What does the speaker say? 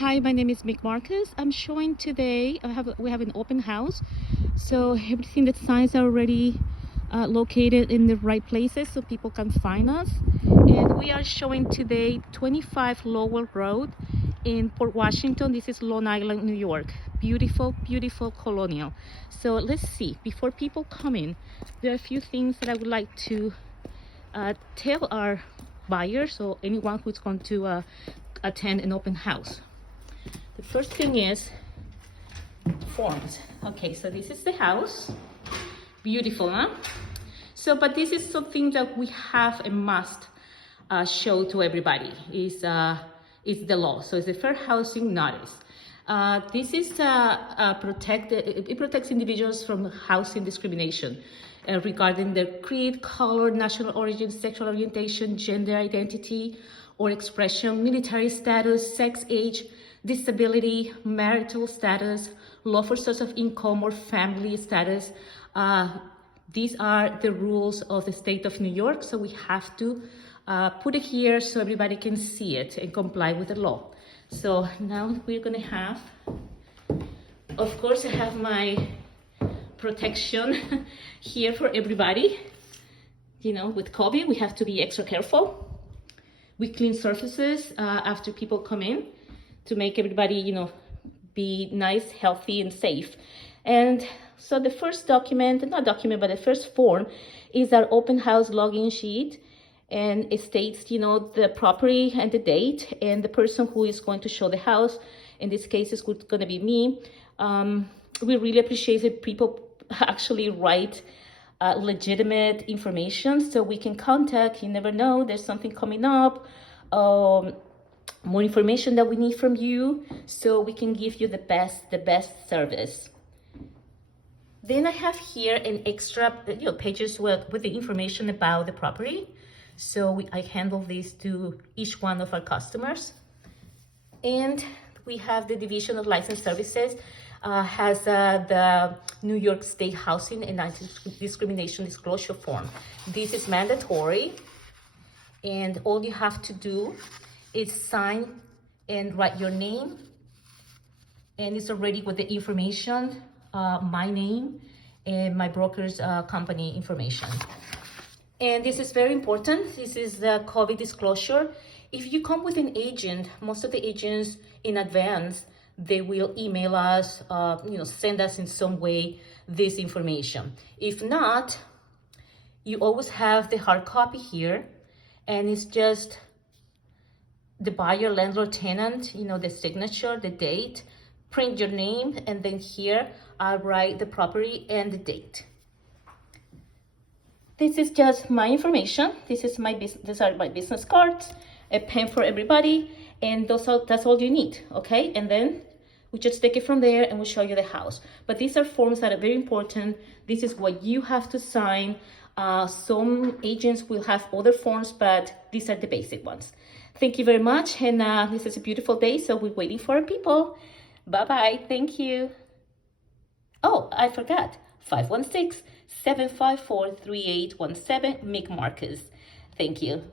Hi, my name is Mick Marcus. I'm showing today, we have an open house. So everything, the signs are already located in the right places so people can find us. And we are showing today 25 Lowell Road in Port Washington. This is Long Island, New York. Beautiful, beautiful colonial. So let's see, before people come in, there are a few things that I would like to tell our buyers or anyone who's going to attend an open house. The first thing is forms. Okay, so this is the house. Beautiful, huh? So, but this is something that we have a must show to everybody is the law. So it's the fair housing notice. This is it protects individuals from housing discrimination regarding their creed, color, national origin, sexual orientation, gender identity or expression, military status, sex, age, disability, marital status, lawful source of income or family status. These are the rules of the state of New York, so we have to put it here so everybody can see it and comply with the law. So now we're gonna have, of course, I have my protection here for everybody. You know, with COVID, we have to be extra careful. We clean surfaces after people come in to make everybody, you know, be nice, healthy, and safe. And so the first document, not document, but the first form is our open house login sheet. And it states, you know, the property and the date and the person who is going to show the house. In this case, it's going to be me. We really appreciate it. People actually write legitimate information so we can contact. You never know, there's something coming up. More information that we need from you so we can give you the best service. Then I have here an extra pages with the information about the property. So I handle this to each one of our customers. And we have the Division of License Services has the New York State Housing and Anti-Discrimination Disclosure Form. This is mandatory, and all you have to do is sign and write your name, and it's already with the information, my name and my broker's company information. And this is very important. This is the COVID disclosure. If you come with an agent, most of the agents in advance, they will email us, send us in some way this information. If not, you always have the hard copy here, and it's just the buyer, landlord, tenant, the signature, the date, print your name, and then here I write the property and the date. This is just my information. These are my business cards, a pen for everybody, and that's all you need, okay? And then we just take it from there and we'll show you the house. But these are forms that are very important. This is what you have to sign. Some agents will have other forms, but these are the basic ones. Thank you very much. And this is a beautiful day, so we're waiting for our people. Bye-bye. Thank you. Oh, I forgot. 516-754-3817, Mick Marcus. Thank you.